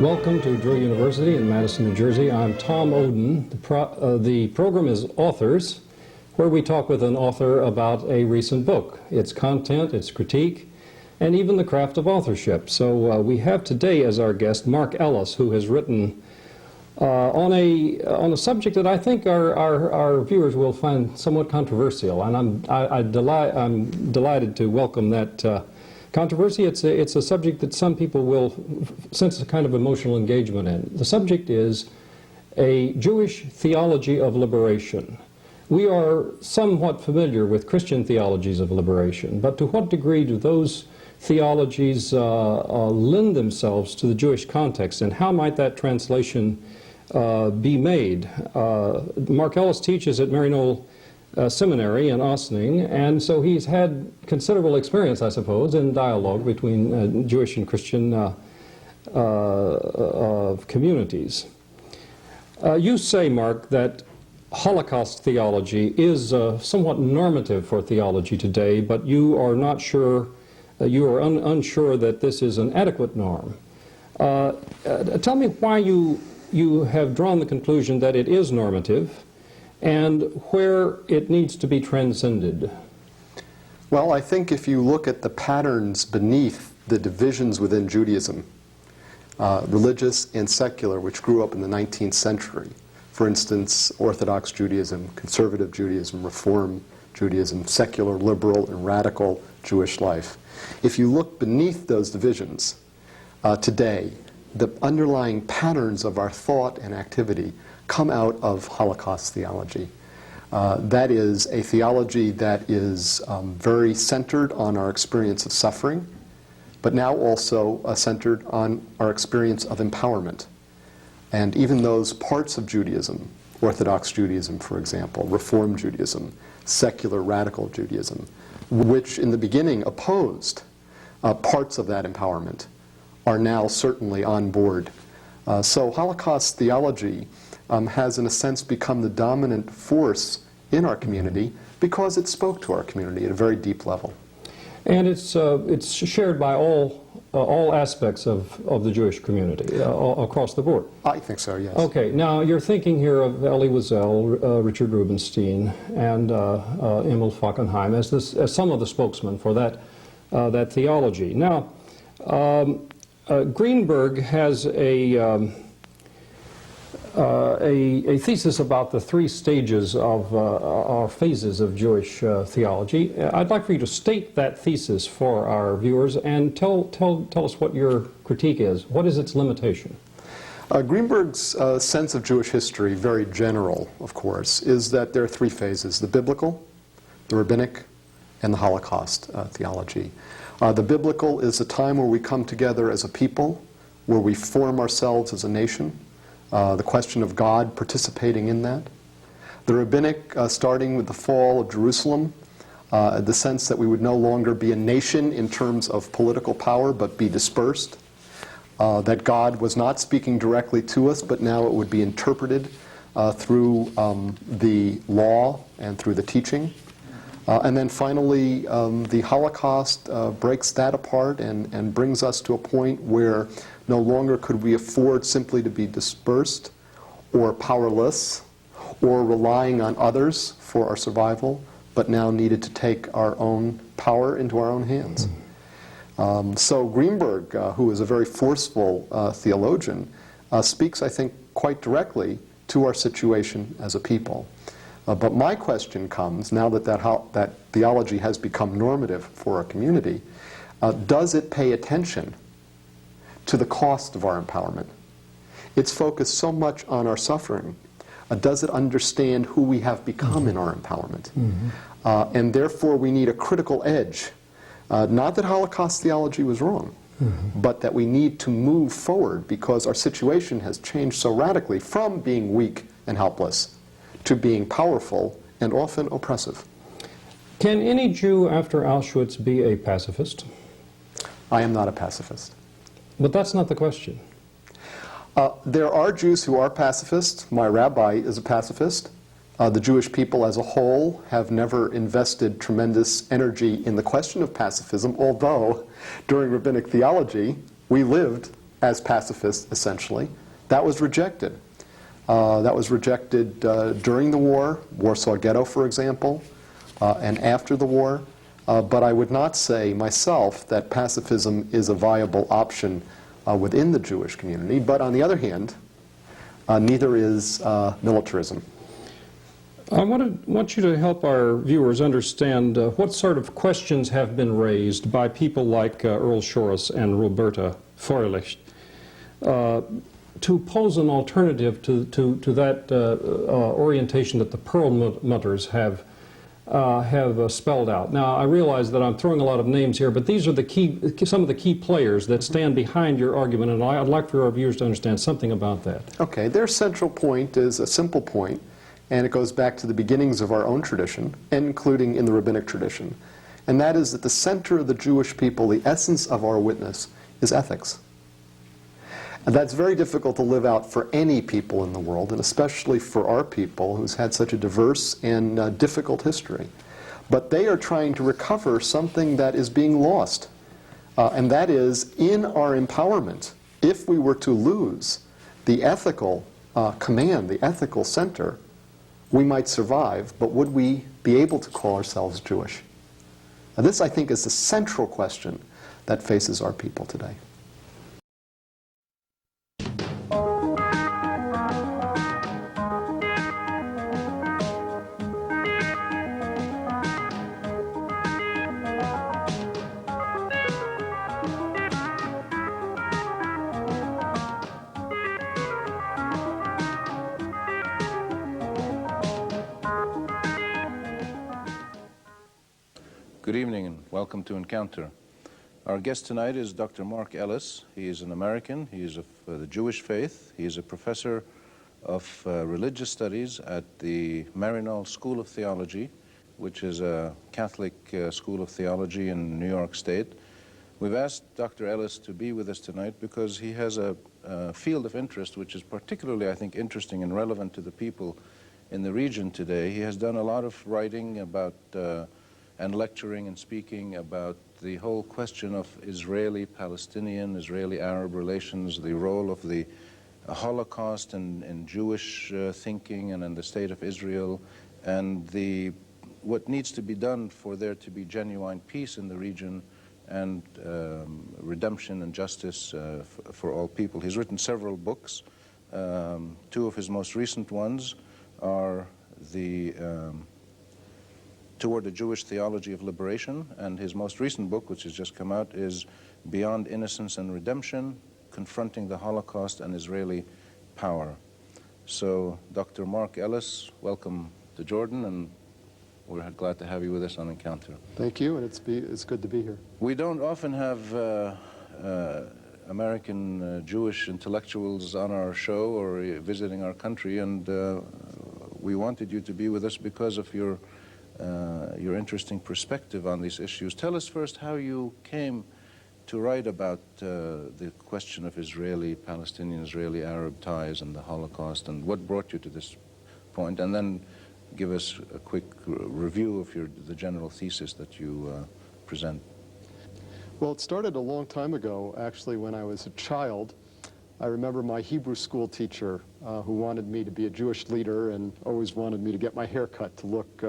Welcome to Drill University in Madison, New Jersey. I'm Tom Oden. The program is Authors, where we talk with an author about a recent book, its content, its critique, and even the craft of authorship. So we have today as our guest Marc Ellis, who has written on a subject that I think our viewers will find somewhat controversial, and I'm delighted to welcome that controversy. It's a subject that some people will sense a kind of emotional engagement in. The subject is a Jewish theology of liberation. We are somewhat familiar with Christian theologies of liberation, but to what degree do those theologies lend themselves to the Jewish context, and how might that translation be made? Marc Ellis teaches at Maryknoll Seminary in Ossining, and so he's had considerable experience, I suppose, in dialogue between Jewish and Christian communities. You say, Marc, that Holocaust theology is somewhat normative for theology today, but you are not sure, you are unsure that this is an adequate norm. Tell me why you have drawn the conclusion that it is normative, and where it needs to be transcended. Well, I think if you look at the patterns beneath the divisions within Judaism, religious and secular, which grew up in the 19th century, for instance, Orthodox Judaism, Conservative Judaism, Reform Judaism, secular, liberal, and radical Jewish life. If you look beneath those divisions today, the underlying patterns of our thought and activity come out of Holocaust theology. That is a theology that is very centered on our experience of suffering, but now also centered on our experience of empowerment. And even those parts of Judaism, Orthodox Judaism, for example, Reform Judaism, secular radical Judaism, which in the beginning opposed parts of that empowerment, are now certainly on board. So Holocaust theology has, in a sense, become the dominant force in our community because it spoke to our community at a very deep level. And it's shared by all aspects of the Jewish community across the board. I think so, yes. Okay, now you're thinking here of Elie Wiesel, Richard Rubinstein, and Emil Fackenheim as some of the spokesmen for that theology. Now, Greenberg has a thesis about the three stages of or phases of Jewish theology. I'd like for you to state that thesis for our viewers and tell us what your critique is. What is its limitation? Greenberg's sense of Jewish history, very general, of course, is that there are three phases: the biblical, the rabbinic, and the Holocaust theology. The biblical is a time where we come together as a people, where we form ourselves as a nation. The question of God participating in that. The rabbinic, starting with the fall of Jerusalem, the sense that we would no longer be a nation in terms of political power, but be dispersed. That God was not speaking directly to us, but now it would be interpreted through the law and through the teaching. And then finally, the Holocaust breaks that apart and brings us to a point where no longer could we afford simply to be dispersed or powerless or relying on others for our survival, but now needed to take our own power into our own hands. So Greenberg, who is a very forceful theologian, speaks, I think, quite directly to our situation as a people. But my question comes, now that that theology has become normative for our community, does it pay attention to the cost of our empowerment? It's focused so much on our suffering. Does it understand who we have become in our empowerment? And therefore we need a critical edge. Not that Holocaust theology was wrong, but that we need to move forward because our situation has changed so radically from being weak and helpless to being powerful and often oppressive. Can any Jew after Auschwitz be a pacifist? I am not a pacifist. But that's not the question. There are Jews who are pacifists. My rabbi is a pacifist. The Jewish people as a whole have never invested tremendous energy in the question of pacifism, although during rabbinic theology we lived as pacifists, essentially. That was rejected. That was rejected during the war, Warsaw Ghetto, for example, and after the war. But I would not say myself that pacifism is a viable option within the Jewish community. But on the other hand, neither is militarism. I want you to help our viewers understand what sort of questions have been raised by people like Earl Shorrock and Roberta Feuerlich to pose an alternative to that orientation that the Perlmutters have spelled out. Now, I realize that I'm throwing a lot of names here, but these are some of the key players that stand behind your argument, and I'd like for our viewers to understand something about that. Okay, their central point is a simple point, and it goes back to the beginnings of our own tradition, including in the rabbinic tradition, and that is that the center of the Jewish people, the essence of our witness, is ethics. And that's very difficult to live out for any people in the world, and especially for our people who's had such a diverse and difficult history. But they are trying to recover something that is being lost, and that is in our empowerment. If we were to lose the ethical command, the ethical center, we might survive, but would we be able to call ourselves Jewish? Now, this, I think, is the central question that faces our people today. Good evening and welcome to Encounter. Our guest tonight is Dr. Marc Ellis. He is an American. He is of the Jewish faith. He is a professor of religious studies at the Maryknoll School of Theology, which is a Catholic school of theology in New York State. We've asked Dr. Ellis to be with us tonight because he has a field of interest which is particularly, I think, interesting and relevant to the people in the region today. He has done a lot of writing about and lecturing and speaking about the whole question of Israeli-Palestinian, Israeli-Arab relations, the role of the Holocaust in Jewish thinking and in the state of Israel, and what needs to be done for there to be genuine peace in the region and redemption and justice for all people. He's written several books. Two of his most recent ones are Toward the Jewish Theology of Liberation, and his most recent book, which has just come out, is Beyond Innocence and Redemption, Confronting the Holocaust and Israeli Power. So, Dr. Marc Ellis, welcome to Jordan, and we're glad to have you with us on Encounter. Thank you, and it's good to be here. We don't often have American Jewish intellectuals on our show or visiting our country, and we wanted you to be with us because of your interesting perspective on these issues. Tell us first how you came to write about the question of Israeli-Palestinian, Israeli-Arab ties and the Holocaust, and what brought you to this point, and then give us a quick review of the general thesis that you present. Well, it started a long time ago, actually, when I was a child. I remember my Hebrew school teacher who wanted me to be a Jewish leader and always wanted me to get my hair cut to look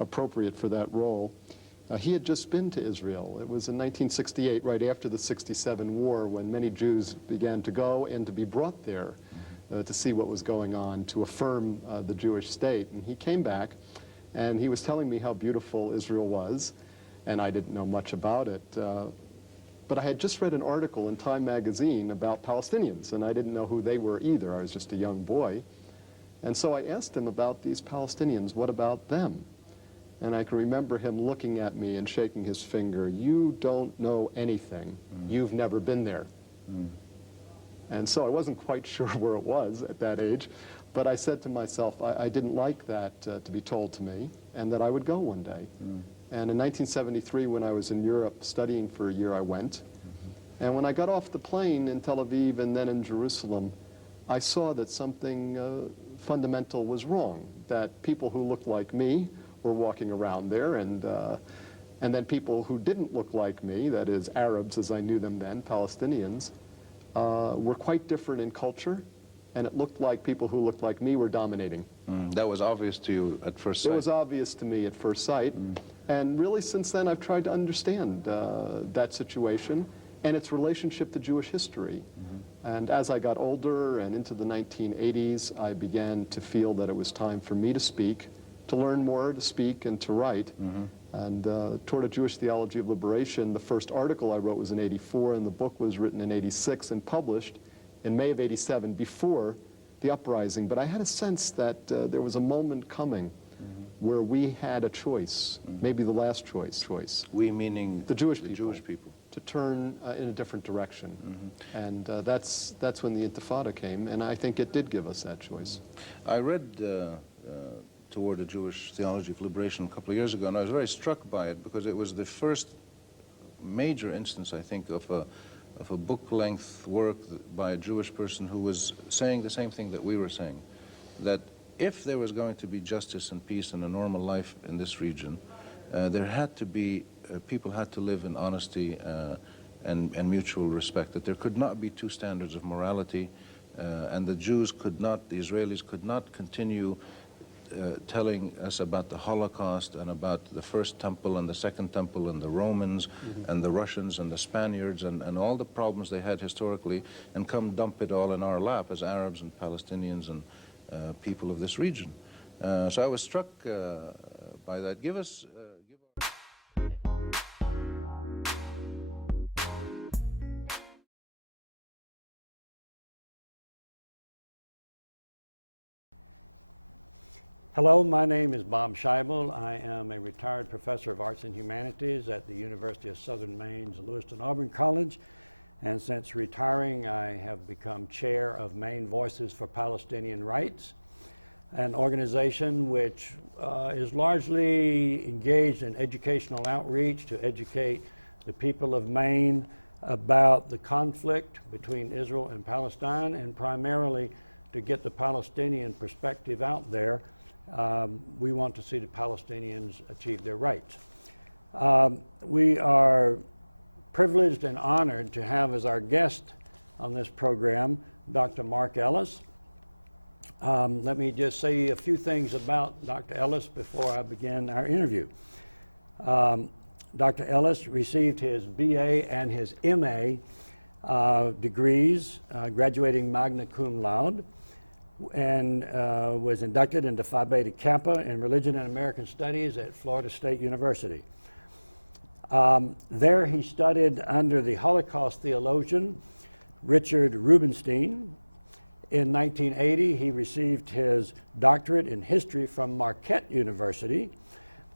appropriate for that role. He had just been to Israel. It was in 1968, right after the '67 war, when many Jews began to go and to be brought there to see what was going on, to affirm the Jewish state. And he came back, and he was telling me how beautiful Israel was, and I didn't know much about it. But I had just read an article in Time magazine about Palestinians, and I didn't know who they were either. I was just a young boy. And so I asked him about these Palestinians, what about them? And I can remember him looking at me and shaking his finger. You don't know anything. You've never been there. And so I wasn't quite sure where it was at that age, but I said to myself, I didn't like that to be told to me, and that I would go one day. And in 1973, when I was in Europe studying for a year, I went. And when I got off the plane in Tel Aviv and then in Jerusalem, I saw that something fundamental was wrong, that people who looked like me were walking around there, and then people who didn't look like me, that is Arabs as I knew them then, Palestinians, were quite different in culture, and it looked like people who looked like me were dominating. That was obvious to you at first sight? It was obvious to me at first sight, and really since then I've tried to understand that situation and its relationship to Jewish history. And as I got older and into the 1980s, I began to feel that it was time for me to speak, to learn more, to speak, and to write. And toward a Jewish Theology of Liberation, the first article I wrote was in '84, and the book was written in '86 and published in May of '87, before the uprising. But I had a sense that there was a moment coming where we had a choice, maybe the last choice. We meaning the Jewish people. To turn in a different direction. And that's when the Intifada came, and I think it did give us that choice. I read Toward a Jewish Theology of Liberation a couple of years ago, and I was very struck by it because it was the first major instance, I think, of a book-length work by a Jewish person who was saying the same thing that we were saying, that if there was going to be justice and peace and a normal life in this region, there had to be, people had to live in honesty and mutual respect, that there could not be two standards of morality, and the Jews could not, the Israelis could not continue telling us about the Holocaust and about the First Temple and the Second Temple and the Romans and the Russians and the Spaniards and all the problems they had historically, and come dump it all in our lap as Arabs and Palestinians and people of this region. So I was struck by that. Give us... Hello, my name is Bob Schaible. I am a retired professor of arts and humanities at the University of Southern Maine's Lewiston-Auburn College. And since retiring, I have become chair of Maine Voices for Palestinian Rights, an organization which is largely engaged in educational outreach to educate the people of Maine about the conflict between Israel and Palestine, and primarily to get the Palestinian perspective out there. We want to see the Palestinians achieve their rights. We are privileged and honored to have as our guest on this program Dr. Marc Ellis. Let me just say a few things about Dr. Ellis before I begin our interview. Dr. Ellis received his BA and his MA degrees, graduating magna cum laude, and was inducted into Phi Beta Kappa in Religion and American Studies at Florida State University. There he studied under the Holocaust theologian Richard Rubinstein. In 1980, he received his doctorate in history from Marquette University,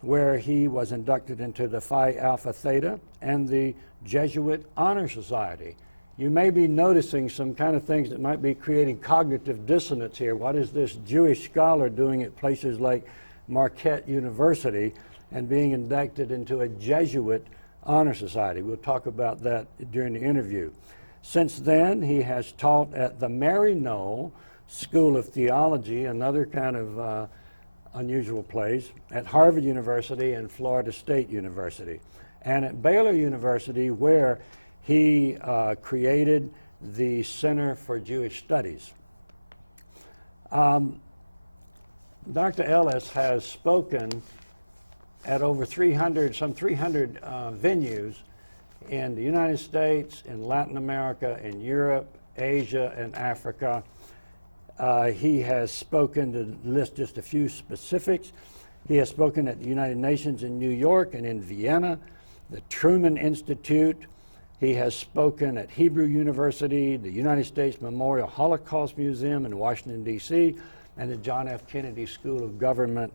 where he was inducted into the Phi Alpha Theta and the Jesuit Honor Society. You may be noticing some kind of things that might be creating cognitive dissonance here. What is this Jewish scholar doing at places like Marquette University and being inducted into a Jesuit Honor Society? We'll talk about that during the interview. Since then, he has taught at the Mary Knoll School of Theology, another kind of unusual place, at Harvard University and Florida State University, and at Baylor University, where he created the Center for Jewish Studies. Dr. Ellis has spoken at over 300 venues in the United States, in Latin America, in Europe, Asia, and Africa. He has spoken, to list just a few specifics, he has spoken at the United Nations in New York and in Vienna, the Truman Institute. He has spoken at Hebrew University, the United States Memorial Holocaust Museum in Washington, D.C., and the John F. Kennedy School of Government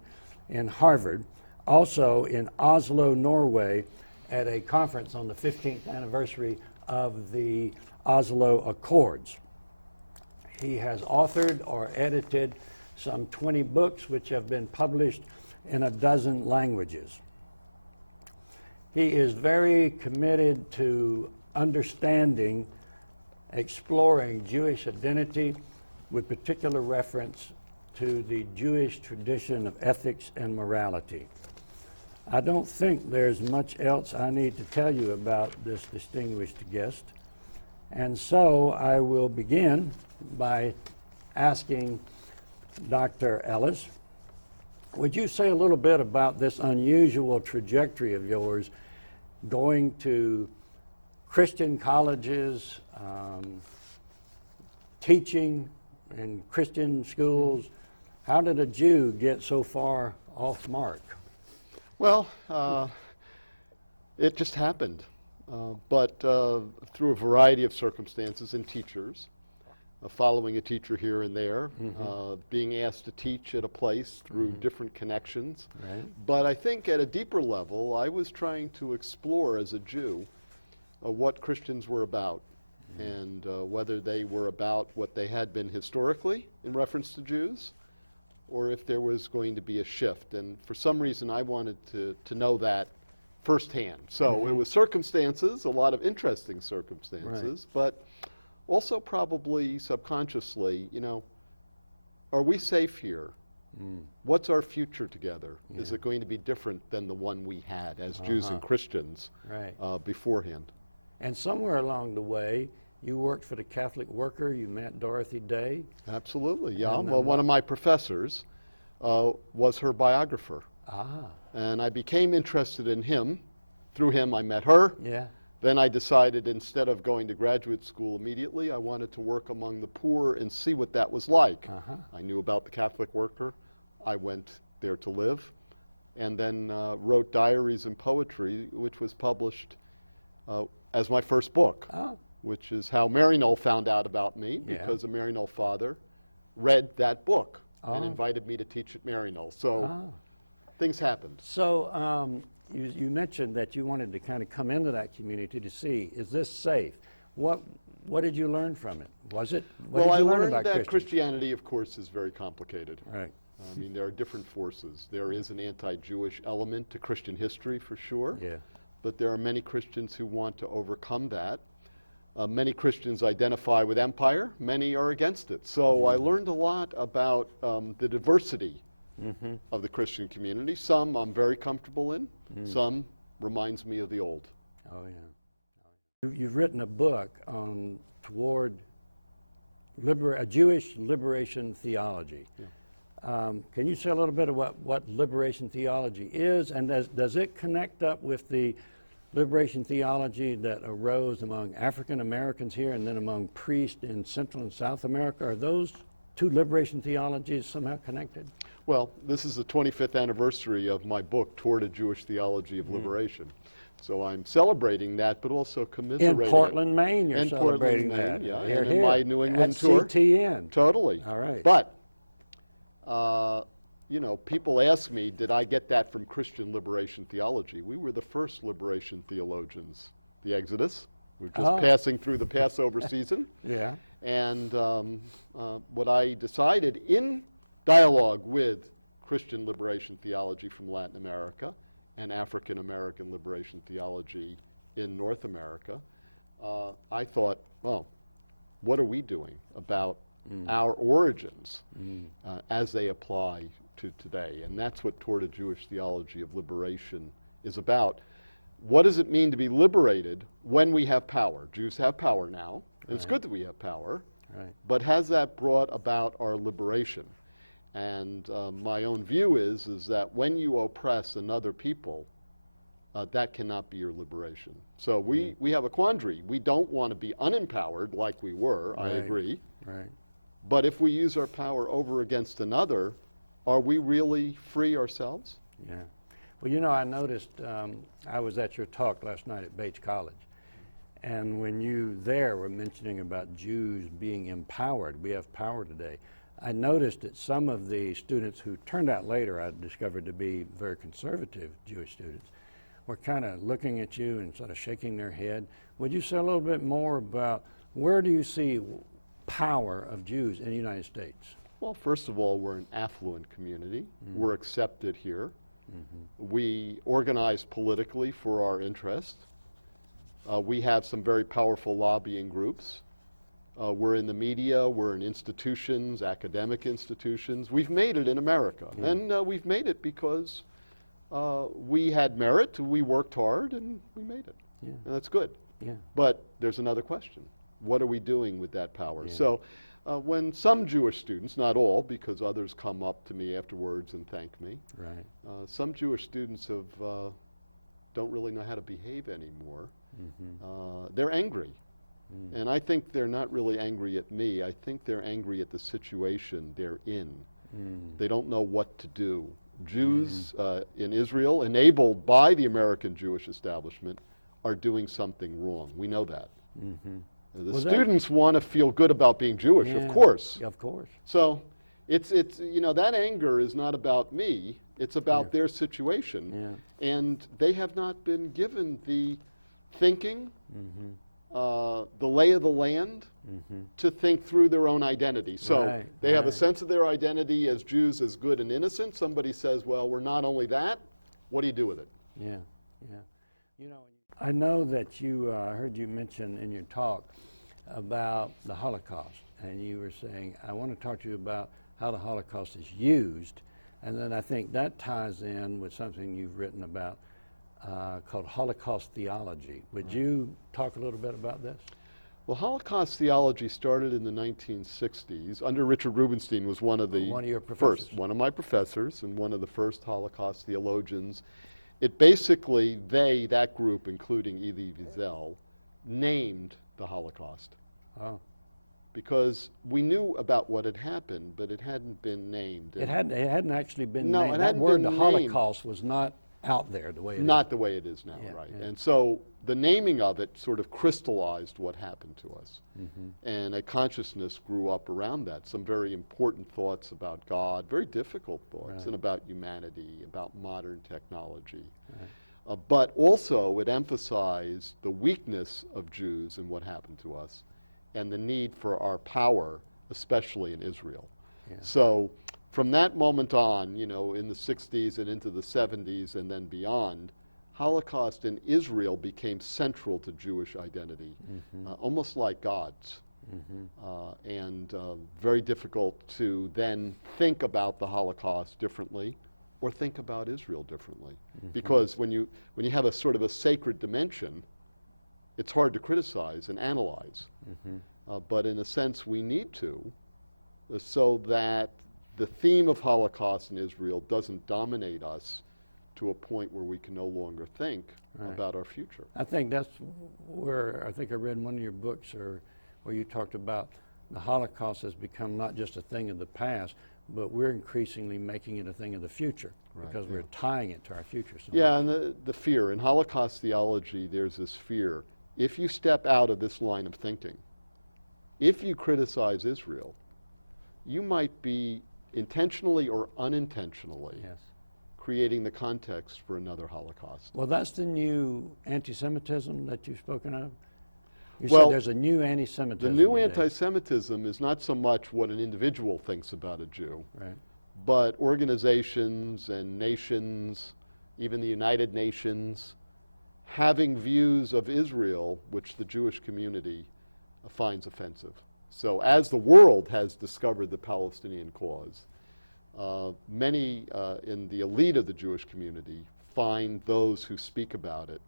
in Harvard. Also in Oslo, Norway, at a conference on the 15th anniversary of the Oslo Accords. He has authored or edited some 20 books which have been published in a dozen languages. He is very committed to understanding, exploring Jewish identity with particular reference to the Jewish tradition of ethics and morality. I don't think there's much else I need to tell you about this distinguished guest. And so I will begin by asking Dr. Ellis, would you say a little bit about this unusual trajectory of yours, going to Christian colleges, teaching in Christian schools? How did a Jew get so far off mark? Well, it just happened, but through a variety of circumstances and teachers, following a teacher here and there, being asked to teach at a place through different connections. Right. But I think at a deeper level, I was trying to explore as a Jew what Christians were about, and whether they were about what they had been historically in reference to Jews, or if there was going to be a shift. And for some reason, I wanted to know that firsthand. So it was circumstances, a lot of interesting circumstances, but also probably subconsciously, you know, are we safe here? What's our future together? Is it going to be different than the one we had as Jews and Christians beforehand? And somewhere along the way, you worked for the Catholic Worker, you met Dorothy Day. Absolutely, yeah. Well, one of my professors was her biographer. And I became interested in him. Through him, I met her. Yeah. Then I decided, instead of going to graduate school immediately, I wanted to work among the poor and see what that was like. I knew about the Catholic Worker. I went there to live, and then wrote diaries and poetry, which was published as my first book, which is how Mary Knoll found out about me, because a Mary Knoll father read that book and invited me to teach at Mary Knoll. So things happened. So you mentioned that you wanted to kind of come into that community to see, is this safe? What did you learn from it? Was it? Well, I learned that Christianity, of course, is very complicated. Right. I mean, there are different forces. There is an anti-Jewish element to Christian history, for sure. Yeah. But there are many Christians who want to overcome that. Many Christians identify with empire. Many are against it. So I learned a lot about the diversity of the Christian community. Some I'm very comfortable in. Some reminds me of the old. Oh, yeah. You've written a book on toward a Jewish liberation theology. Can you say a little bit about what liberation theology is, and does it connect up with the liberation theology that arose among African Americans here and then among priests in Central and South America? Are those two liberation theologies somehow connected? Well, this is the 25th anniversary of my book, Toward a Jewish Theology of Liberation. So I'm celebrating that, but also commiserating in Portland, Maine, you're celebrating Portland, Maine, that. Yeah, and in my New England tour. CTN. Totally. All right. But, you know, people ask me, did I get that from Christian liberation theology? We were the first liberation theologians. The Exodus, we're just passing through the Passover season. Yeah. And what I decided in dialogue with Christian liberation theology from Latin America and African American liberation theology in North America, I thought, well, what are we doing about our origins as they apply to today? And that's what Toward a Jewish Theology of Liberation is about. What does it mean to be liberated when we have power? Jews have power now. And it's good that we have power. Right. But has that brought about our liberation? And my own view is that when you oppress another people, that cannot be your liberation. So we have a quandary. We don't want to be unempowered like we were, I agree. Right. But if we use our power over against another, are we really free ourselves? Yeah. Well, you know, I noticed, I was at your talk last night at Bates College, and when you there were mentioning about Jews being empowered, we have power today, I noticed that some of the students who turned out later, I discovered to be very conservative Jewish students, were kind of looking at you and sort of shaking their head. Would you say a little bit more about where do you see power of Jews in the United States? Well, first of all, we're an affluent community. We're accepted here. We organize politically for our interest. We have some very powerful lobbying groups. We're in the media, we're in institutions, academic institutions. We've made it in America. And we've made it because we had merit, we worked hard, and we made it. And that's good. But there's another question. What are we doing with that power? Yeah. So when some Jewish students, not all, because others come up to me afterwards and thank me, Right. some Jewish students don't really know how to behave anymore. They're angry. And I think they're not really angry at me. I think they're angry at the situation they're in. They don't know what to do. Jews in Israel, enabled by the American Jewish establishment, are doing something wrong. We know that. The Well, students want to feel good about being Jewish, Yeah, of course. Of course. So it's you know, that anger is not about me. It's about their situation. And they have not been given the thinking, the lay of the land, to think through their own identity. So they have a sense of their identity as Jews as good and innocent. Somebody says, well, we're not only that. What do you do with it? Yeah, yeah. You know, I know that you heard you mention in your talk about the Holocaust, and you were saying, I want to talk to you about how the Holocaust is used, and then I think that ties in with something you've written about called Holocaust theology. Would you talk a little bit about this? Well, Holocaust theology started in the 1960s. Under Richard Rubenstein was one of your professors. one of my professors, and one of the first Holocaust theologians. It basically, that group, including Elie Wiesel, named the Holocaust. Oh. Because we knew about what had happened, but it hadn't been named. It hadn't actually been No, named. it That hadn't word, been the named. Holocaust, was not out there the way it is. Not the way it is now, Yeah, right. yeah. And so the naming of it sort of crystallized what happened to us. And a consciousness grew up around that. Some very important thoughts about God, very difficult thoughts, and about humanity, about modern technology. But also it emphasized the weakness of Jews in what happened to us, and the need for our power, especially in Israel. So from that moment on, you know, in the 60s and into the 70s and then beyond, Holocaust in Israel became central to Jewish identity, almost like God's. And very difficult to then think about the Holocaust differently or think about Israel differently. Because when you have a sort of a sacred dimension, it's hard to criticize and analyze. But in a sense, we need to, so that the theme of Holocaust in Israel doesn't dominate us to a point where we can no longer think about our future. I think that's where, I think I read in one of your books where you talked about the Holocaust has become not just a thing of the past, but we're increasingly making it a thing of the future, because we're tying it to our future. Yeah, and the fear. In Holocaust theology, there's this fear. If you step out of this line of thinking, if you criticize Israel, you might be intentionally or unintentionally creating the context for another Holocaust. Well, that's the new anti-Semitism that you've spoken of? You Well, said there's a new anti-Semitism. The new today. anti-Semitism is not so much what an individual thinks about a Jew, Right. but organizations and nations, even the United Nations, having views of Israel which the Jewish community finds offensive. So as the world has discovered the Palestinian cause, many in the elite of the Jewish community find those who speak about it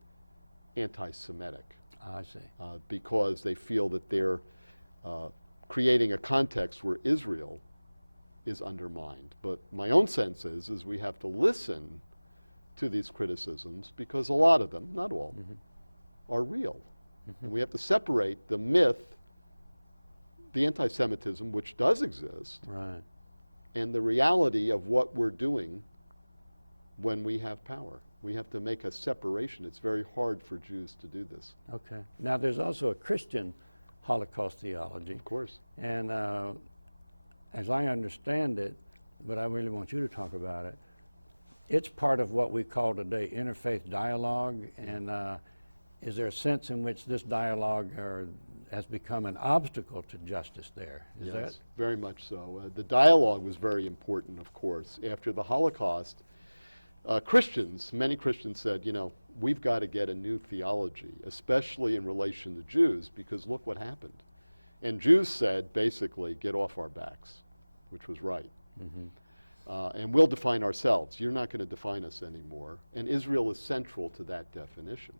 anti-Semitic. I see. Because they feel that they're creating a context where Israel is undermined. But my own sense is we have to listen to these criticisms, because a lot of them, not all, are real. And we have to separate the myth, the anti-Semitism, which does exist, Right. and the reality of what we're doing when we have power. We have to make a separation. It's very hard for Jews to do this. Okay. Now, there's also a Christian Holocaust theology. Of course. And as I understand it, but I really want you to talk about it, it's part of what we call today interfaith dialogue. And is there a sense in which this dialogue has become an obstacle to justice there? Is that? Yes, very much so. The dialogue was very important, of course. After the Holocaust, many Christians said, you know, we've got to get a new theology, especially in relation to Jews, because look what happened. And Jews said, basically, get off our backs, which was right. And we'll define ourselves. You're not going to define us anymore. And Israel is central to that definition.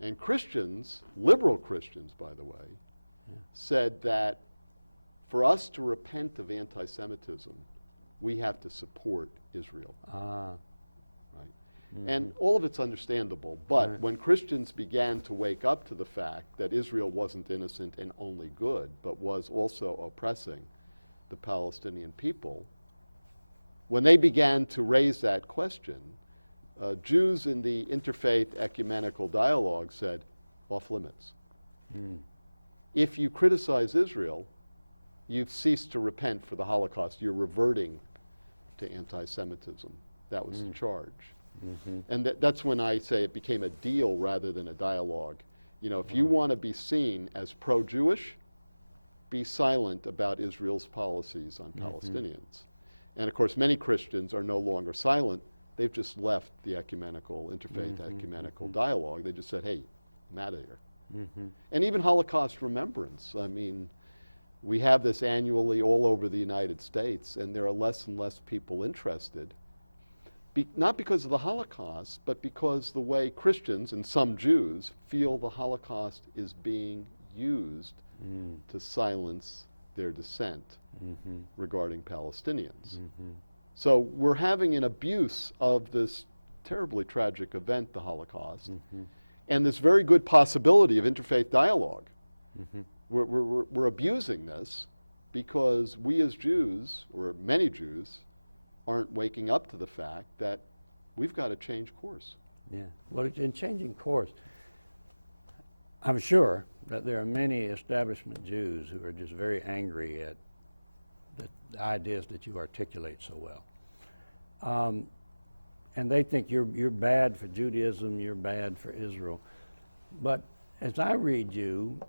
And Christians, liberal Christians, by the way, said that for us to repent of anti-Semitism, we have to support Israel. Ah. Right? And all of it's understandable, but when Christians began to wake up to the fact that Israel wasn't innocent and only good, but was also oppressing the Palestinian people, when they began to raise that question, Jews in the interfaith ecumenical dialogue said, off limits. If you criticize Israel, you've ceased to repent for the Holocaust. You're reverting to anti-Semitism. That was the charge. And that's when I say it became a deal rather than a dialogue. You know, if you want to be seen as pro-Jewish, be silent about Israel's policies on Palestinians. And of course, many Christians are no longer silent. They've just left the ecumenical, interfaith ecumenical dialogue. They just said, hey, I'm out of here. And even Holocaust remembrance. I mean, we have this annually all over the United States, and there are less and less people interested. Not because of the Holocaust, but because the way Christians and some Jews feel the Holocaust is being used to silence their dissent regarding Palestinians. So we're having an abuse of this terribly tragic event, the Holocaust, and this very good possibility of interfaith dialogue. We're abusing this because we as Jews, or many Jews, aren't waking up to the fact that we've got to change course. Yeah. Well, in changing course, I'm sure that there are many establishment Jews who are just very angry at the ideas that you articulate so well. And they think you're bad for Judaism, you're bad for Israel. But as I read you,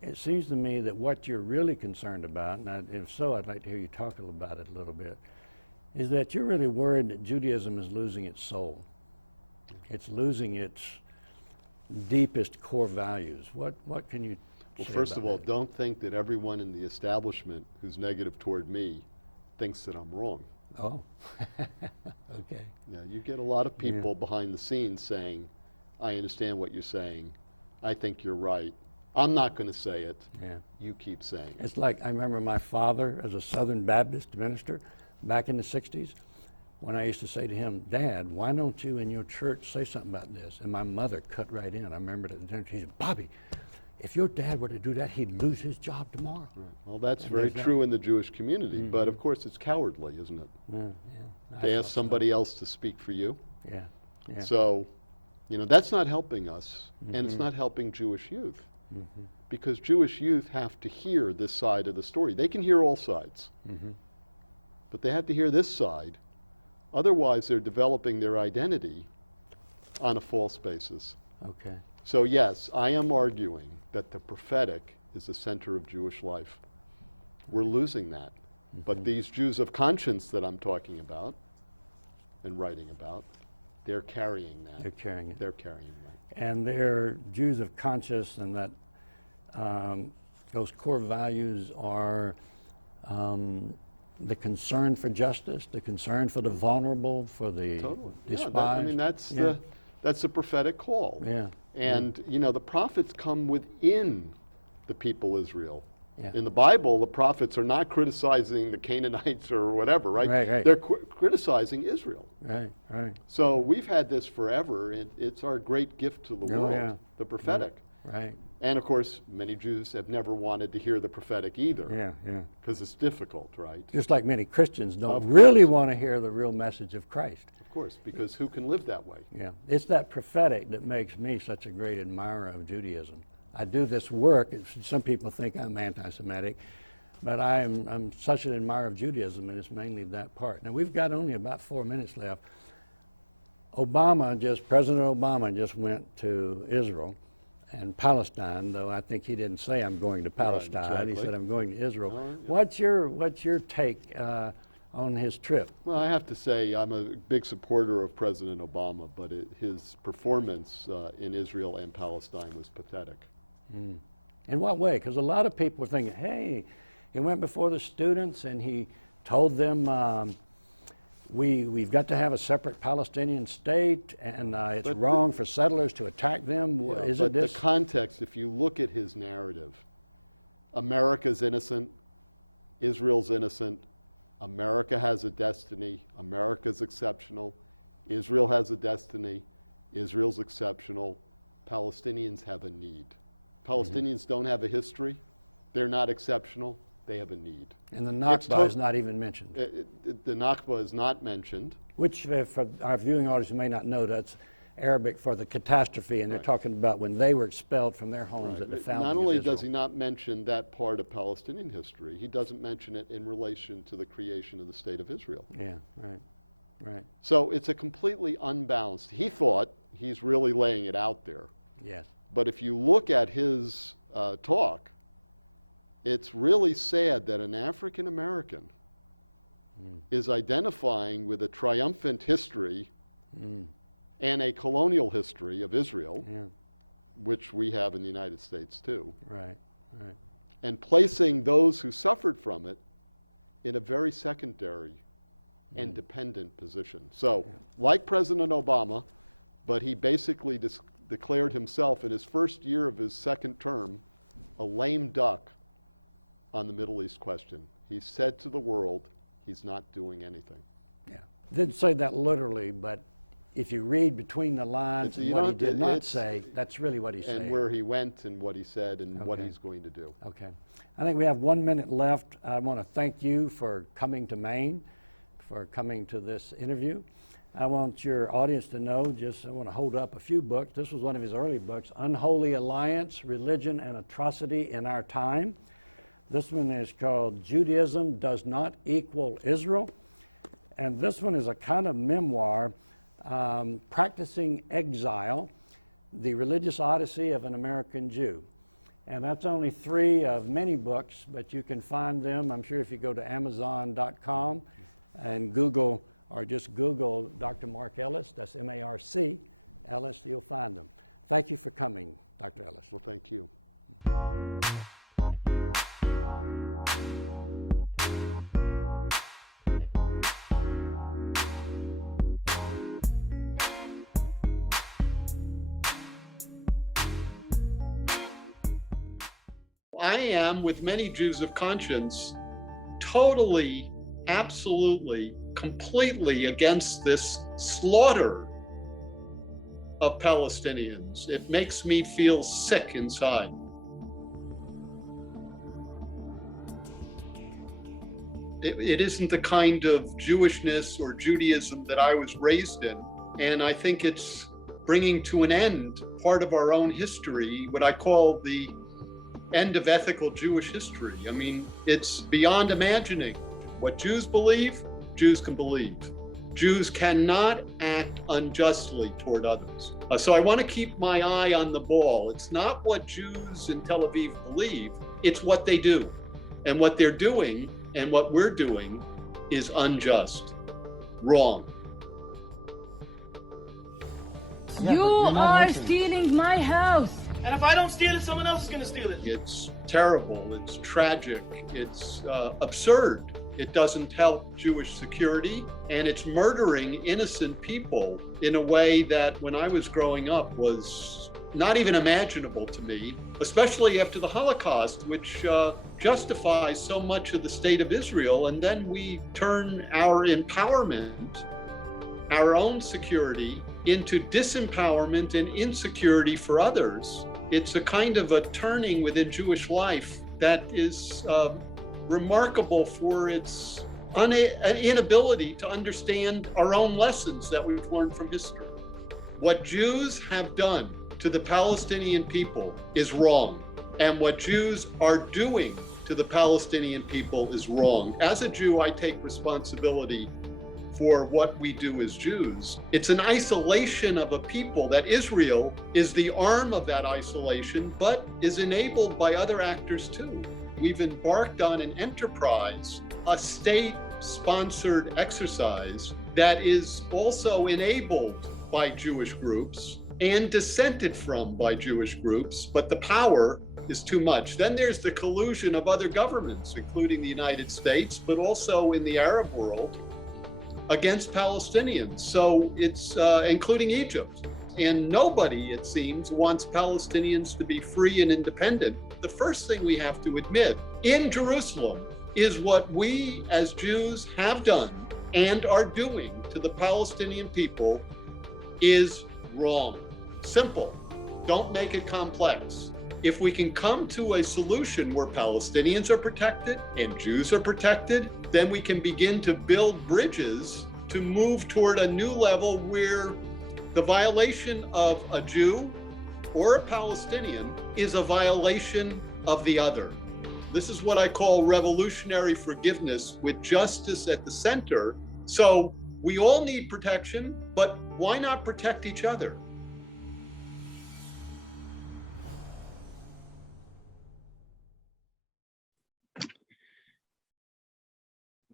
it seems to me that what you're really concerned about, and if so, I'd like to hear you talk about it a little bit, is that you're really worried that Judaism is losing its soul. It's losing its deepest core values. What can you Well, say first about of all, that? don't think that everyone in the establishment who's negative toward me thinks that I'm wrong. Oh, okay. Yeah, you get a lot of people behind the scenes saying, I understand what you're saying. I think you're right. I'm not going to say it. Yeah. You keep saying it. It's like I remember my father as a Southern Baptist minister back in the 60s when I used to say to him, Dad, why don't you in your church say something about this? And my mother cut right in. I remember at the dinner, she said, Bobby, if your dad were to do that, he'd lose his job tomorrow. Right. Well, that's And very there's true in the Jewish community, but of course it's cowardly, isn't it? Yeah. To ask somebody else to speak for you. Yeah. Yeah. So, you know, that's not helping us, and it's not helping Jewish youth. Because Jewish youth have to hear this side of the story. They can hear all sides, but they have to hear this side. Otherwise, they're developing their identity on a false basis. Okay. So yes, I am arguing that the prophetic is the center of Jewish life. We're losing that. But these Jews of conscience that I'm talking about and writing about, they're carrying that. They're carrying it. They're carrying that. And they're Jews of conscience, and that those core values are the concern for justice, the concern for the vulnerable, for the Totally. despised. Yeah, I mean, that's the prophetic call. Yeah. And, you know, the prophets come within the people Israel. Yeah. In the Bible, the prophets are not criticizing the Canaanites or whatever, right? Right. They're criticizing Israel. Right. So we've had this forever, and it's our great gift to the world, yeah. the prophetic. Right. And of course, many Jews have never wanted to hear the prophetic either, Yeah. because it's difficult, right? Just like many Christians don't Of really want to hear the real message of Christ. Of course, because who can live that way? Yeah. It's that prophetic that makes me such a great admirer of Judaism. I do this work. Some people think I'm anti-Semitic, but I'm such an admirer of Judaism, and it's mainly that part. Now, we've got only about 4 minutes left. President Obama just went to Israel and Palestine, though I think he didn't say I'm going to Palestine. exactly. He said I'm going to Israel. Oh, yeah. What's your take on his trip? Well, I have to say I'm a big supporter of President Obama, but his performance in Israel and Palestine was pathetic. In what way? Because a lot of people are thinking, hey, he went before the students and he told them we've got to have a separate Palestinian state, and it's wrong for settlers to attack them. Yeah, Is but it this? the context, if you look at his narrative, America's innocent, Israel's innocent, America has a destiny, America's exceptional, Israel has a destiny, Israel's exceptional, Palestinians have a need. Palestinians don't have a history, they're not exceptional, they have a need. And the Nakba is not even mentioned. The Nakba is not mentioned. Which, for our viewing audience who may not know, that's Arabic for the catastrophe, and they're talking about when they were expelled from their homes at the founding Not only of Israel. does he not mention that part of Palestinian history, he doesn't mention it in relation to the creation of the State of Israel. Yeah, right, right. So it's a completely unbalanced. He thought he's really laying it out there. Yes. But if you look at his talk, it's really sad that an African American is identifying with a triumphant history and a colonial history of Israel, which we have in the United States too, Right, right. and placing those who suffered from it in a very secondary and dependent position. So, like President Obama, but he basically declared himself in his first year of his second term a lame duck on the Middle East question. He said to the world, he's not doing anything. Yeah. Didn't say that literally, but if you read between the lines and what he did not say, that's really what he's saying. And where he went and what he said and what Okay. he's going to do. Okay. I think we have 1 minute left. I want to thank you for coming to Maine, for coming to this interview. I want your audience to know, I want to hold up a few books. This was one of his early books, Unholy Alliance, Religion and Atrocity in Our Time. This one is called Judaism Does Not Equal Israel. And this one is a kind of memoir, Practicing Exile, The Religious Odyssey of an American Jew. And that's only 3 of many books, but you can find them, I'm sure if you go to Amazon.com and Google, or just Google Dr. Marc Ellis, that's M-A-R-C, Ellis, you'll find them. Thank you for coming, Dr. Ellis. Well, thank you. I am, with many Jews of conscience, totally, absolutely, completely against this slaughter of Palestinians. It makes me feel sick inside. It isn't the kind of Jewishness or Judaism that I was raised in, and I think it's bringing to an end part of our own history, what I call the end of ethical Jewish history. I mean, it's beyond imagining. What Jews believe, Jews can believe. Jews cannot act unjustly toward others. So I want to keep my eye on the ball. It's not what Jews in Tel Aviv believe, it's what they do. And what they're doing and what we're doing is unjust, wrong. You are stealing my house. And if I don't steal it, someone else is going to steal it. It's terrible, it's tragic, it's absurd. It doesn't help Jewish security, and it's murdering innocent people in a way that when I was growing up was not even imaginable to me, especially after the Holocaust, which justifies so much of the state of Israel. And then we turn our empowerment, our own security, into disempowerment and insecurity for others. It's a kind of a turning within Jewish life that is remarkable for its inability to understand our own lessons that we've learned from history. What Jews have done to the Palestinian people is wrong, and what Jews are doing to the Palestinian people is wrong. As a Jew, I take responsibility for what we do as Jews. It's an isolation of a people that Israel is the arm of that isolation, but is enabled by other actors too. We've embarked on an enterprise, a state-sponsored exercise that is also enabled by Jewish groups and dissented from by Jewish groups, but the power is too much. Then there's the collusion of other governments, including the United States, but also in the Arab world, against Palestinians. So it's including Egypt. And nobody, it seems, wants Palestinians to be free and independent. the first thing we have to admit in Jerusalem is what we as Jews have done and are doing to the Palestinian people is wrong. Simple. Don't make it complex. If we can come to a solution where Palestinians are protected and Jews are protected, then we can begin to build bridges to move toward a new level where the violation of a Jew or a Palestinian is a violation of the other. This is what I call revolutionary forgiveness with justice at the center. So we all need protection, but why not protect each other?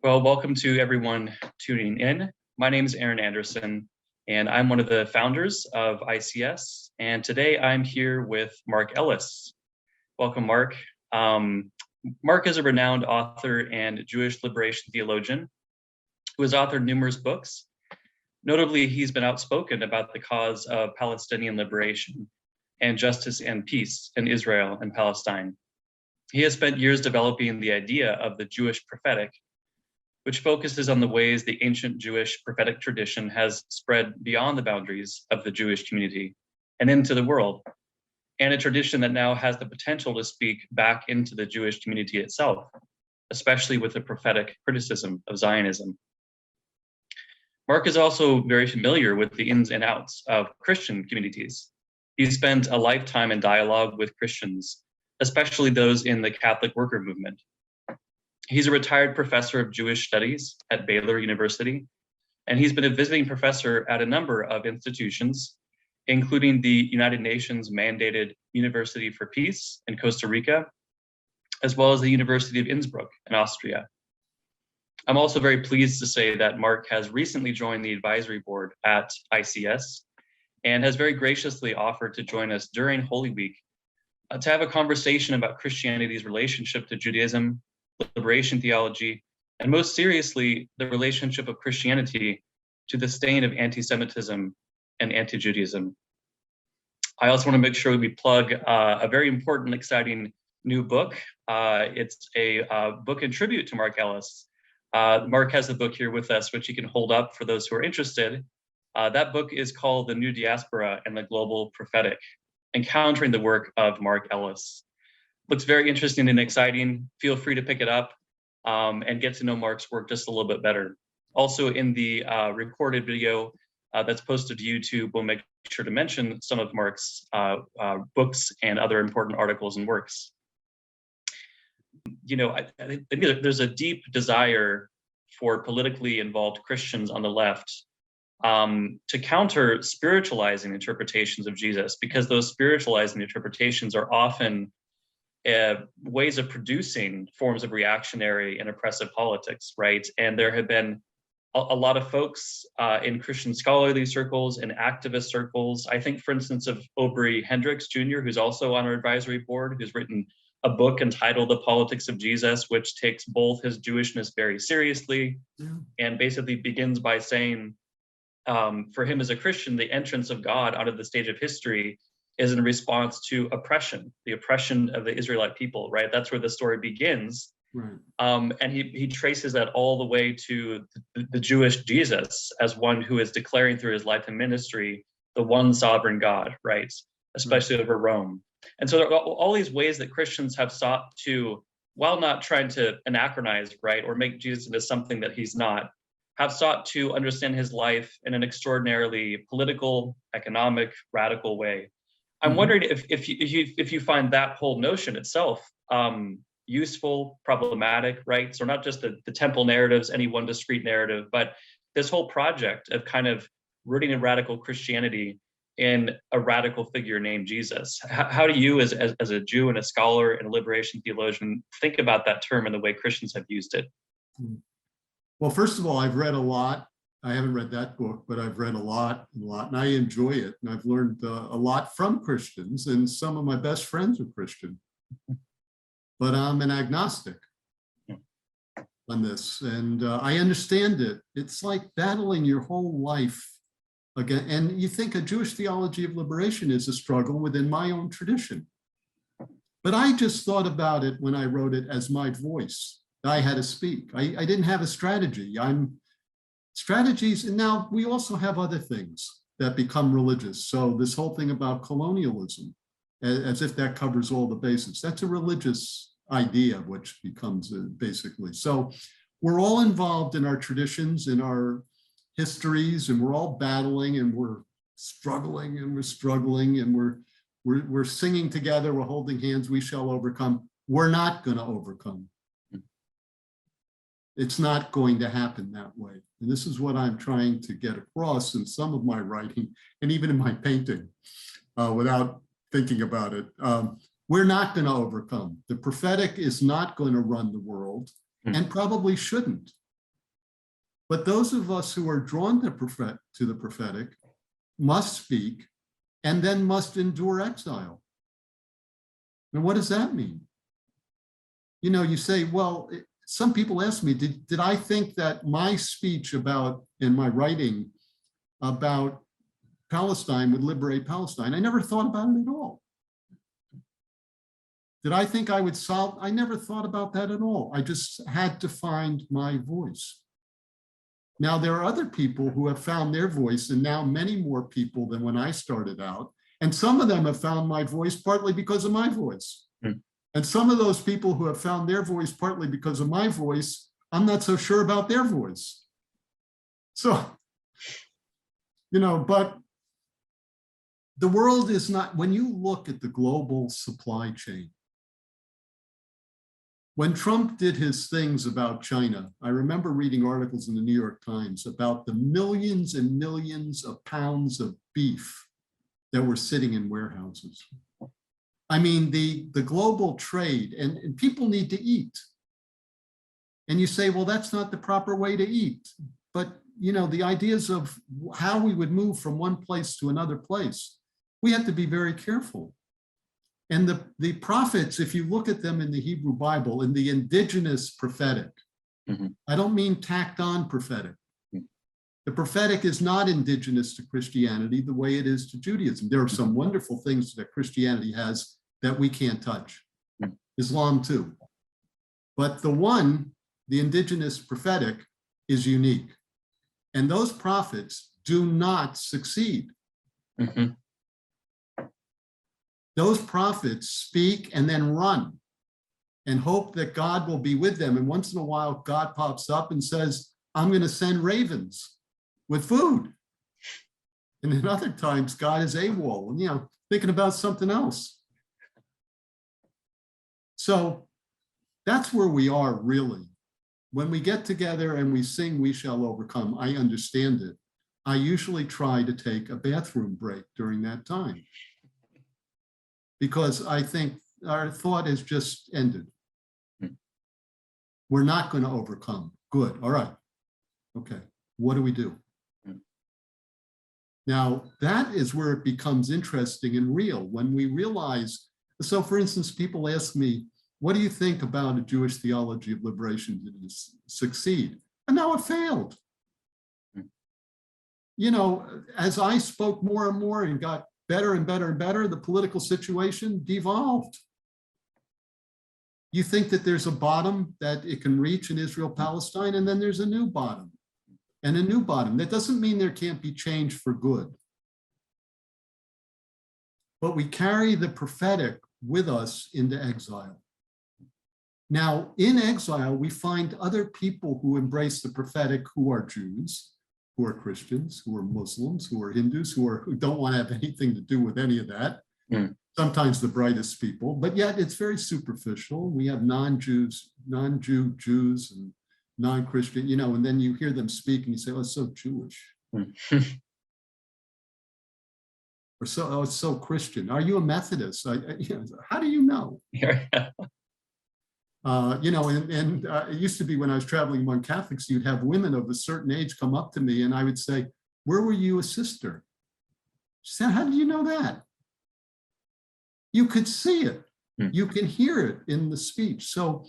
Well, welcome to everyone tuning in. My name is Aaron Anderson, and I'm one of the founders of ICS. And today I'm here with Marc Ellis. Welcome, Marc. Marc is a renowned author and Jewish liberation theologian who has authored numerous books. Notably, he's been outspoken about the cause of Palestinian liberation and justice and peace in Israel and Palestine. He has spent years developing the idea of the Jewish prophetic, which focuses on the ways the ancient Jewish prophetic tradition has spread beyond the boundaries of the Jewish community and into the world, and a tradition that now has the potential to speak back into the Jewish community itself, especially with the prophetic criticism of Zionism. Marc is also very familiar with the ins and outs of Christian communities. He spent a lifetime in dialogue with Christians, especially those in the Catholic worker movement. He's a retired professor of Jewish studies at Baylor University, and he's been a visiting professor at a number of institutions, including the United Nations mandated University for Peace in Costa Rica, as well as the University of Innsbruck in Austria. I'm also very pleased to say that Marc has recently joined the advisory board at ICS and has very graciously offered to join us during Holy Week to have a conversation about Christianity's relationship to Judaism, liberation theology, and most seriously, the relationship of Christianity to the stain of anti-Semitism and anti-Judaism. I also want to make sure we plug a very important, exciting new book. It's a book in tribute to Marc Ellis. Marc has the book here with us, which he can hold up for those who are interested. That book is called The New Diaspora and the Global Prophetic, Encountering the Work of Marc Ellis. Looks very interesting and exciting. Feel free to pick it up and get to know Marc's work just a little bit better. Also in the recorded video that's posted to YouTube, we'll make sure to mention some of Marc's books and other important articles and works. You know, I think there's a deep desire for politically involved Christians on the left to counter spiritualizing interpretations of Jesus, because those spiritualizing interpretations are often ways of producing forms of reactionary and oppressive politics, right? And there have been a lot of folks in Christian scholarly circles and activist circles. I think, for instance, of Aubrey Hendricks Jr., who's also on our advisory board, who's written a book entitled The Politics of Jesus, which takes both his Jewishness very seriously and basically begins by saying, for him as a Christian, the entrance of God onto the stage of history is in response to oppression, the oppression of the Israelite people, right? That's where the story begins. Right. And he traces that all the way to the Jewish Jesus as one who is declaring through his life and ministry the one sovereign God, right? Especially over Rome. And so there are all these ways that Christians have sought to, while not trying to anachronize, right, or make Jesus into something that he's not, have sought to understand his life in an extraordinarily political, economic, radical way. I'm wondering if you find that whole notion itself useful, problematic, right? So not just the temple narratives, any one discrete narrative, but this whole project of kind of rooting in radical Christianity in a radical figure named Jesus. How do you, as a Jew and a scholar and a liberation theologian, think about that term and the way Christians have used it? Well, first of all, I've read a lot. I haven't read that book, but I've read a lot, and I enjoy it. And I've learned a lot from Christians, and some of my best friends are Christian. But I'm an agnostic on this, and I understand it. It's like battling your whole life again. And you think a Jewish theology of liberation is a struggle within my own tradition. But I just thought about it when I wrote it as my voice. I had to speak. I didn't have a strategy. Strategies, and now we also have other things that become religious. So this whole thing about colonialism, as if that covers all the bases, that's a religious idea, which becomes basically. So we're all involved in our traditions, in our histories, and we're all battling, and we're struggling, and we're struggling, and we're singing together, we're holding hands, we shall overcome. We're not going to overcome. It's not going to happen that way. And this is what I'm trying to get across in some of my writing and even in my painting, without thinking about it. We're not going to overcome. The prophetic is not going to run the world and probably shouldn't. But those of us who are drawn to the prophetic must speak and then must endure exile. Now, what does that mean? You know, you say, well, some people ask me, did I think that my speech about, in my writing about Palestine would liberate Palestine? I never thought about it at all. Did I think I would solve? I never thought about that at all. I just had to find my voice. Now, there are other people who have found their voice, and now many more people than when I started out. And some of them have found my voice partly because of my voice. And some of those people who have found their voice partly because of my voice, I'm not so sure about their voice. So, you know, but the world is not, when you look at the global supply chain, when Trump did his things about China, I remember reading articles in the New York Times about the millions and millions of pounds of beef that were sitting in warehouses. I mean, the global trade, and people need to eat. And you say, well, that's not the proper way to eat. But, you know, the ideas of how we would move from one place to another place, we have to be very careful. And the prophets, if you look at them in the Hebrew Bible, in the indigenous prophetic, I don't mean tacked on prophetic. The prophetic is not indigenous to Christianity the way it is to Judaism. There are some wonderful things that Christianity has that we can't touch. Islam too. But the indigenous prophetic is unique. And those prophets do not succeed. Those prophets speak and then run and hope that God will be with them. And once in a while, God pops up and says, I'm going to send ravens with food. And then other times, God is AWOL, and, you know, thinking about something else. So that's where we are, really. When we get together and we sing We Shall Overcome, I understand it. I usually try to take a bathroom break during that time, because I think our thought has just ended. We're not going to overcome. Good. All right. Okay. What do we do? Now, that is where it becomes interesting and real, when we realize. So, for instance, people ask me, what do you think about a Jewish theology of liberation? Did it succeed? And now it failed. You know, as I spoke more and more and got better and better and better, the political situation devolved. You think that there's a bottom that it can reach in Israel-Palestine, and then there's a new bottom and a new bottom. That doesn't mean there can't be change for good. But we carry the prophetic with us into exile. Now, in exile, we find other people who embrace the prophetic, who are Jews, who are Christians, who are Muslims, who are Hindus, who don't want to have anything to do with any of that. Sometimes the brightest people, but yet it's very superficial. We have non-Jew Jews and non-Christian, you know, and then you hear them speak and you say, oh, it's so Jewish. Or so, oh, it's so Christian. Are you a Methodist? You know, how do you know? You know, and it used to be when I was traveling among Catholics, you'd have women of a certain age come up to me and I would say, where were you a sister? She said, how do you know that? You could see it. You can hear it in the speech. So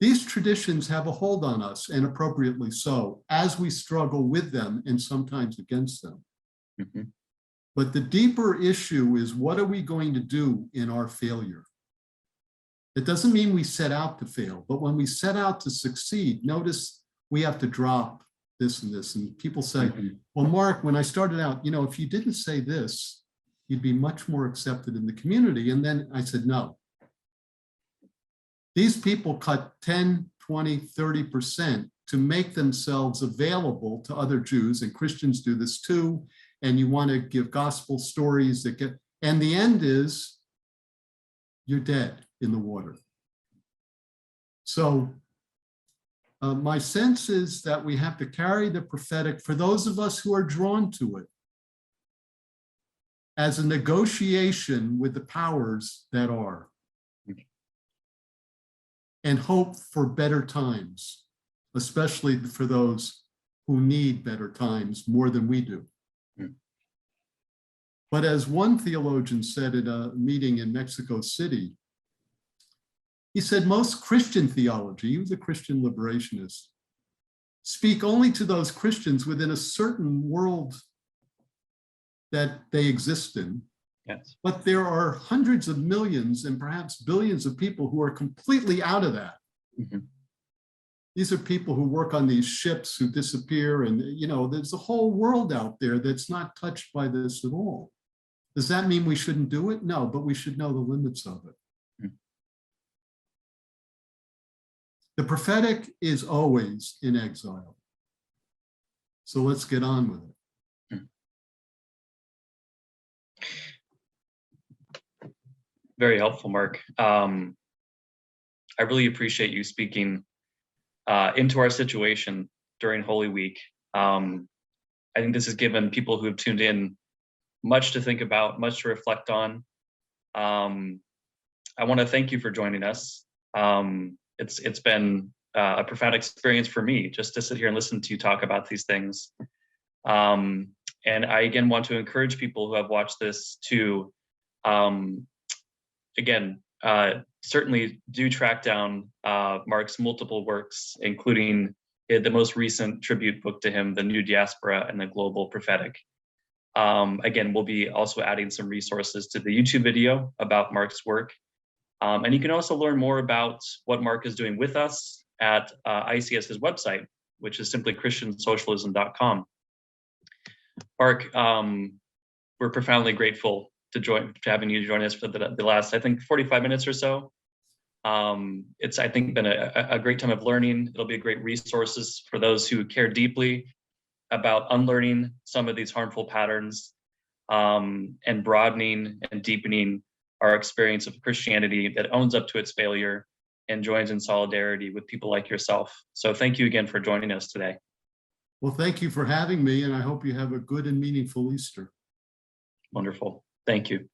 these traditions have a hold on us, and appropriately so, as we struggle with them and sometimes against them. But the deeper issue is, what are we going to do in our failure? It doesn't mean we set out to fail, but when we set out to succeed, notice we have to drop this and this. And people say, well, Mark, when I started out, you know, if you didn't say this, you'd be much more accepted in the community. And then I said, no. These people cut 10, 20, 30% to make themselves available to other Jews, and Christians do this too. And you want to give gospel stories that get, and the end is you're dead in the water. So my sense is that we have to carry the prophetic, for those of us who are drawn to it, as a negotiation with the powers that are, and hope for better times, especially for those who need better times more than we do. But as one theologian said at a meeting in Mexico City, he said most Christian theology, he was a Christian liberationist, speak only to those Christians within a certain world that they exist in. Yes. But there are hundreds of millions and perhaps billions of people who are completely out of that. These are people who work on these ships who disappear, and you know, there's a whole world out there that's not touched by this at all. Does that mean we shouldn't do it? No, but we should know the limits of it. The prophetic is always in exile. So let's get on with it. Very helpful, Mark. I really appreciate you speaking into our situation during Holy Week. I think this has given people who have tuned in much to think about, much to reflect on. I want to thank you for joining us. It's been a profound experience for me just to sit here and listen to you talk about these things. And I again want to encourage people who have watched this to, again, certainly do track down Mark's multiple works, including the most recent tribute book to him, The New Diaspora and the Global Prophetic. Again, we'll be also adding some resources to the YouTube video about Mark's work. And you can also learn more about what Mark is doing with us at ICS's website, which is simply christiansocialism.com. Mark, we're profoundly grateful to having you join us for the last, I think, 45 minutes or so. It's, I think, been a great time of learning. It'll be great resources for those who care deeply about unlearning some of these harmful patterns and broadening and deepening our experience of Christianity that owns up to its failure and joins in solidarity with people like yourself. So thank you again for joining us today. Well, thank you for having me, and I hope you have a good and meaningful Easter. Wonderful. Thank you.